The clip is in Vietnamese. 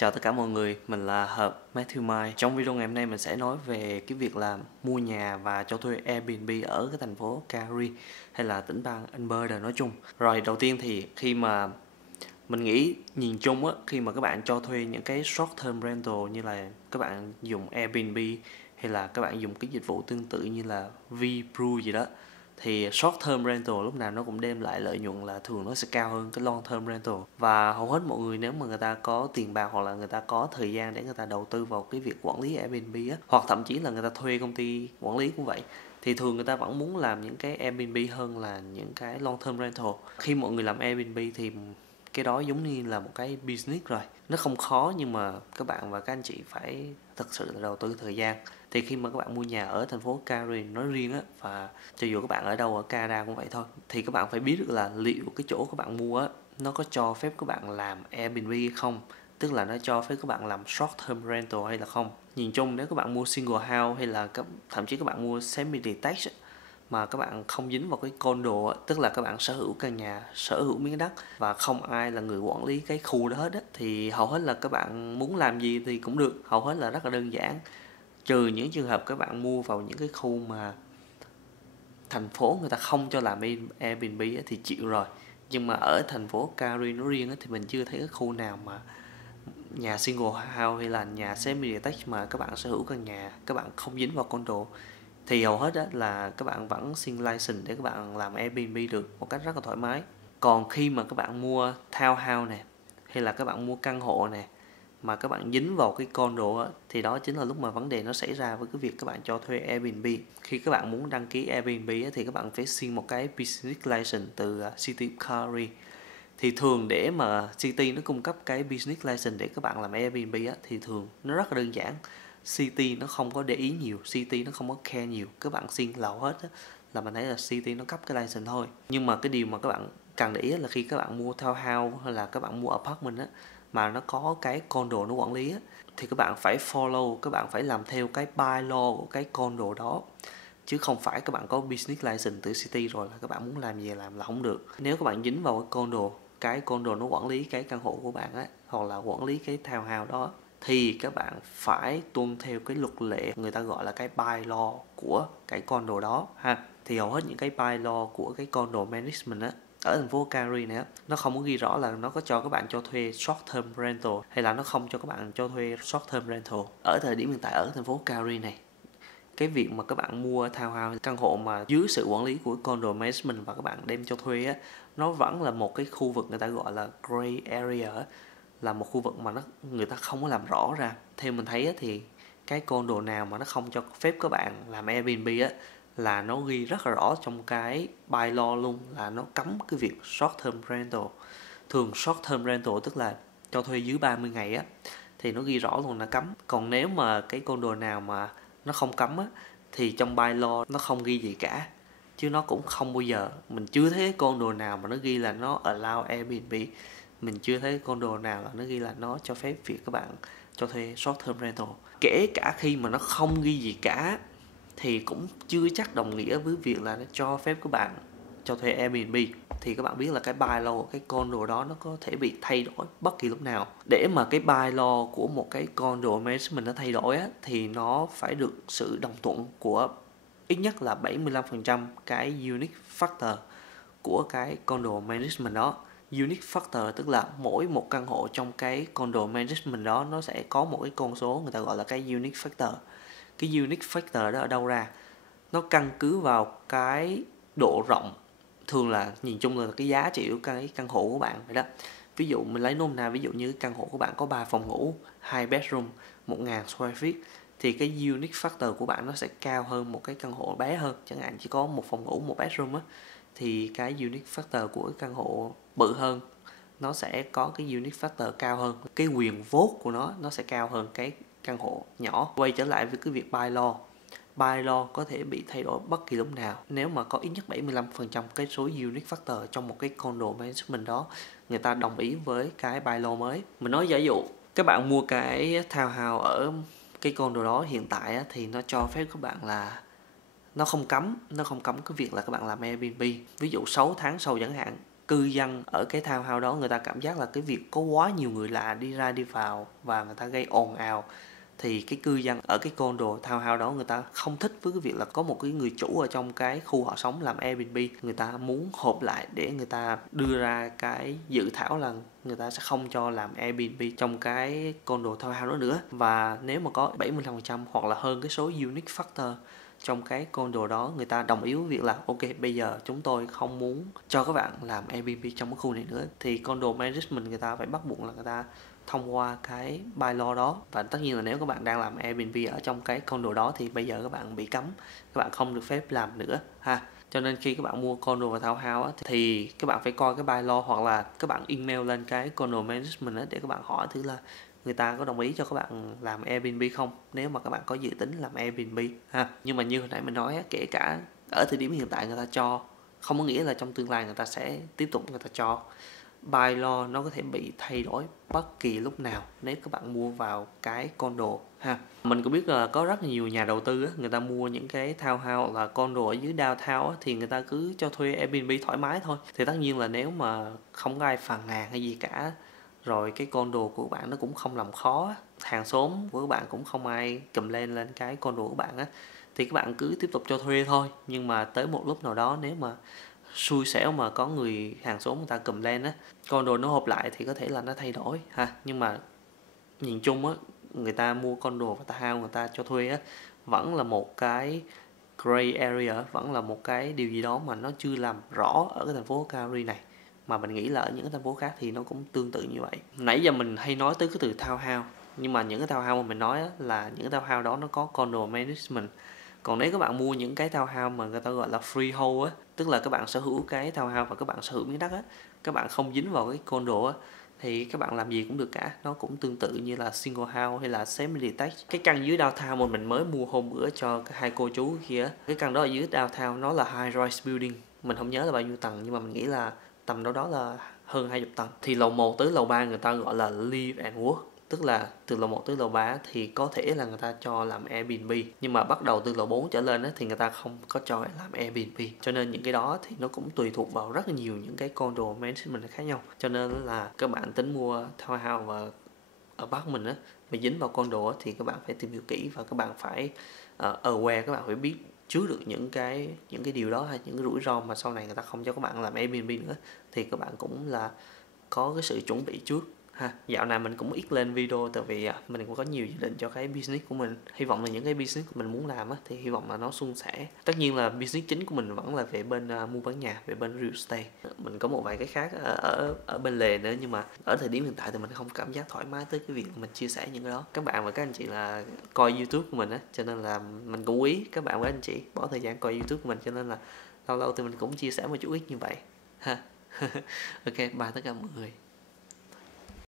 Chào tất cả mọi người, mình là Hợp Matthew Mai. Trong video ngày hôm nay mình sẽ nói về cái việc là mua nhà và cho thuê Airbnb ở cái thành phố Calgary hay là tỉnh bang Alberta nói chung. Rồi đầu tiên thì khi mà mình nghĩ nhìn chung á, khi mà các bạn cho thuê những cái short term rental như là các bạn dùng Airbnb hay là các bạn dùng cái dịch vụ tương tự như là VBrew gì đó, thì short term rental lúc nào nó cũng đem lại lợi nhuận là thường nó sẽ cao hơn cái long term rental. Và hầu hết mọi người nếu mà người ta có tiền bạc hoặc là người ta có thời gian để người ta đầu tư vào cái việc quản lý Airbnb á, hoặc thậm chí là người ta thuê công ty quản lý cũng vậy, thì thường người ta vẫn muốn làm những cái Airbnb hơn là những cái long term rental. Khi mọi người làm Airbnb thì cái đó giống như là một cái business rồi, nó không khó, nhưng mà các bạn và các anh chị phải thực sự là đầu tư thời gian. Thì khi mà các bạn mua nhà ở thành phố Calgary nói riêng á, và cho dù các bạn ở đâu ở Canada cũng vậy thôi, thì các bạn phải biết được là liệu cái chỗ các bạn mua á, nó có cho phép các bạn làm Airbnb hay không, tức là nó cho phép các bạn làm short term rental hay là không. Nhìn chung nếu các bạn mua single house hay là thậm chí các bạn mua semi detached mà các bạn không dính vào cái condo, tức là các bạn sở hữu căn nhà, sở hữu miếng đất và không ai là người quản lý cái khu đó hết á, thì hầu hết là các bạn muốn làm gì thì cũng được, hầu hết là rất là đơn giản, trừ những trường hợp các bạn mua vào những cái khu mà thành phố người ta không cho làm Airbnb á, thì chịu rồi. Nhưng mà ở thành phố Calgary nói riêng á, thì mình chưa thấy cái khu nào mà nhà single house hay là nhà semi detached mà các bạn sở hữu căn nhà, các bạn không dính vào condo, thì hầu hết là các bạn vẫn xin license để các bạn làm Airbnb được một cách rất là thoải mái. Còn khi mà các bạn mua townhouse nè, hay là các bạn mua căn hộ nè, mà các bạn dính vào cái condo á, thì đó chính là lúc mà vấn đề nó xảy ra với cái việc các bạn cho thuê Airbnb. Khi các bạn muốn đăng ký Airbnb á, thì các bạn phải xin một cái business license từ City of Calgary. Thì thường để mà City nó cung cấp cái business license để các bạn làm Airbnb á, thì thường nó rất là đơn giản. City nó không có để ý nhiều, City nó không có care nhiều, các bạn xin lậu hết á, là mình thấy là City nó cấp cái license thôi. Nhưng mà cái điều mà các bạn cần để ý là khi các bạn mua townhouse hay là các bạn mua apartment á, mà nó có cái condo nó quản lý á, thì các bạn phải follow, các bạn phải làm theo cái bylaw của cái condo đó, chứ không phải các bạn có business license từ City rồi là các bạn muốn làm gì làm là không được. Nếu các bạn dính vào cái condo nó quản lý cái căn hộ của bạn á, hoặc là quản lý cái townhouse đó, thì các bạn phải tuân theo cái luật lệ, người ta gọi là cái bylaw của cái condo đó ha. Thì hầu hết những cái bylaw của cái condo management á, ở thành phố Calgary này á, nó không có ghi rõ là nó có cho các bạn cho thuê short term rental hay là nó không cho các bạn cho thuê short term rental. Ở thời điểm hiện tại ở thành phố Calgary này, cái việc mà các bạn mua townhouse, căn hộ mà dưới sự quản lý của condo management và các bạn đem cho thuê á, nó vẫn là một cái khu vực người ta gọi là gray area, là một khu vực mà người ta không có làm rõ ra. Theo mình thấy á, thì cái condo nào mà nó không cho phép các bạn làm Airbnb á, là nó ghi rất là rõ trong cái bylaw luôn, là nó cấm cái việc short term rental. Thường short term rental tức là cho thuê dưới 30 ngày á, thì nó ghi rõ luôn là cấm. Còn nếu mà cái condo nào mà nó không cấm á, thì trong bylaw nó không ghi gì cả, chứ nó cũng không bao giờ, mình chưa thấy condo nào mà nó ghi là nó allow Airbnb, mình chưa thấy condo nào là nó ghi là nó cho phép việc các bạn cho thuê short term rental. Kể cả khi mà nó không ghi gì cả thì cũng chưa chắc đồng nghĩa với việc là nó cho phép các bạn cho thuê Airbnb. Thì các bạn biết là cái bylaw của cái condo đó nó có thể bị thay đổi bất kỳ lúc nào. Để mà cái bylaw của một cái condo management nó thay đổi á, thì nó phải được sự đồng thuận của ít nhất là 75% cái unique factor của cái condo management đó. Unique factor tức là mỗi một căn hộ trong cái condo management đó nó sẽ có một cái con số người ta gọi là cái unique factor. Cái unique factor đó ở đâu ra? Nó căn cứ vào cái độ rộng, thường là nhìn chung là cái giá trị của cái căn hộ của bạn vậy đó. Ví dụ mình lấy nôm na, ví dụ như căn hộ của bạn có 3 phòng ngủ, 2 bedroom, 1.000 square feet, thì cái unique factor của bạn nó sẽ cao hơn một cái căn hộ bé hơn, chẳng hạn chỉ có một phòng ngủ, một bedroom á, thì cái unique factor của cái căn hộ bự hơn nó sẽ có cái unique factor cao hơn, cái quyền vote của nó sẽ cao hơn cái căn hộ nhỏ. Quay trở lại với cái việc bylaw có thể bị thay đổi bất kỳ lúc nào. Nếu mà có ít nhất 75% cái số unique factor trong một cái condo management đó, người ta đồng ý với cái bylaw mới. Mình nói giả dụ các bạn mua cái townhouse ở cái condo đó hiện tại á, thì nó cho phép các bạn là nó không cấm cái việc là các bạn làm Airbnb. Ví dụ 6 tháng sau chẳng hạn, cư dân ở cái townhouse đó người ta cảm giác là cái việc có quá nhiều người lạ đi ra đi vào và người ta gây ồn ào, thì cái cư dân ở cái condo townhouse đó người ta không thích với cái việc là có một cái người chủ ở trong cái khu họ sống làm Airbnb. Người ta muốn họp lại để người ta đưa ra cái dự thảo là người ta sẽ không cho làm Airbnb trong cái condo townhouse đó nữa. Và nếu mà có 75% hoặc là hơn cái số unique factor trong cái condo đó, người ta đồng ý với việc là ok, bây giờ chúng tôi không muốn cho các bạn làm Airbnb trong cái khu này nữa, thì condo management người ta phải bắt buộc là người ta thông qua cái bylaw đó. Và tất nhiên là nếu các bạn đang làm Airbnb ở trong cái condo đó thì bây giờ các bạn bị cấm, các bạn không được phép làm nữa ha. Cho nên khi các bạn mua condo và townhouse thì các bạn phải coi cái bylaw, hoặc là các bạn email lên cái condo management để các bạn hỏi thử là người ta có đồng ý cho các bạn làm Airbnb không, nếu mà các bạn có dự tính làm Airbnb ha. Nhưng mà như hồi nãy mình nói, kể cả ở thời điểm hiện tại người ta cho, không có nghĩa là trong tương lai người ta sẽ tiếp tục người ta cho. Bylaw nó có thể bị thay đổi bất kỳ lúc nào nếu các bạn mua vào cái condo ha. Mình cũng biết là có rất nhiều nhà đầu tư người ta mua những cái townhouse là condo ở dưới downtown thì người ta cứ cho thuê Airbnb thoải mái thôi. Thì tất nhiên là nếu mà không có ai phàn nàn hay gì cả, rồi cái condo của bạn nó cũng không làm khó, hàng xóm của các bạn cũng không ai complain lên cái condo của bạn thì các bạn cứ tiếp tục cho thuê thôi. Nhưng mà tới một lúc nào đó nếu mà xui xẻo mà có người hàng xóm người ta complain condo nó hộp lại thì có thể là nó thay đổi ha. Nhưng mà nhìn chung người ta mua condo và townhouse người ta cho thuê vẫn là một cái gray area, vẫn là một cái điều gì đó mà nó chưa làm rõ ở cái thành phố Calgary này, mà mình nghĩ là ở những cái thành phố khác thì nó cũng tương tự như vậy. Nãy giờ mình hay nói tới cái từ townhouse, nhưng mà những cái townhouse mà mình nói là những cái townhouse đó nó có condo management. Còn nếu các bạn mua những cái townhouse mà người ta gọi là freehold tức là các bạn sở hữu cái townhouse và các bạn sở hữu miếng đất các bạn không dính vào cái condo thì các bạn làm gì cũng được cả. Nó cũng tương tự như là single house hay là semi detached. Cái căn dưới downtown mà mình mới mua hôm bữa cho hai cô chú kia, cái căn đó ở dưới downtown nó là high rise building, mình không nhớ là bao nhiêu tầng nhưng mà mình nghĩ là tầm đó là hơn 20 tầng. Thì lầu 1 tới lầu 3 người ta gọi là live and work, tức là từ lầu 1 tới lầu 3 thì có thể là người ta cho làm Airbnb, nhưng mà bắt đầu từ lầu 4 trở lên thì người ta không có cho làm Airbnb. Cho nên những cái đó thì nó cũng tùy thuộc vào rất là nhiều những cái condo management khác nhau. Cho nên là các bạn tính mua townhouse và ở Bắc mình mà dính vào condo thì các bạn phải tìm hiểu kỹ và các bạn phải aware, các bạn phải biết trước được những cái điều đó hay những cái rủi ro mà sau này người ta không cho các bạn làm Airbnb nữa, thì các bạn cũng là có cái sự chuẩn bị trước ha. Dạo này mình cũng ít lên video tại vì mình cũng có nhiều dự định cho cái business của mình. Hy vọng là những cái business của mình muốn làm thì hy vọng là nó suôn sẻ. Tất nhiên là business chính của mình vẫn là về bên mua bán nhà, về bên real estate. Mình có một vài cái khác ở bên lề nữa, nhưng mà ở thời điểm hiện tại thì mình không cảm giác thoải mái tới cái việc mình chia sẻ những cái đó. Các bạn và các anh chị là coi YouTube của mình cho nên là mình cũng quý các bạn và anh chị bỏ thời gian coi YouTube của mình, cho nên là lâu lâu thì mình cũng chia sẻ một chút ít như vậy ha. Ok, bye tất cả mọi người.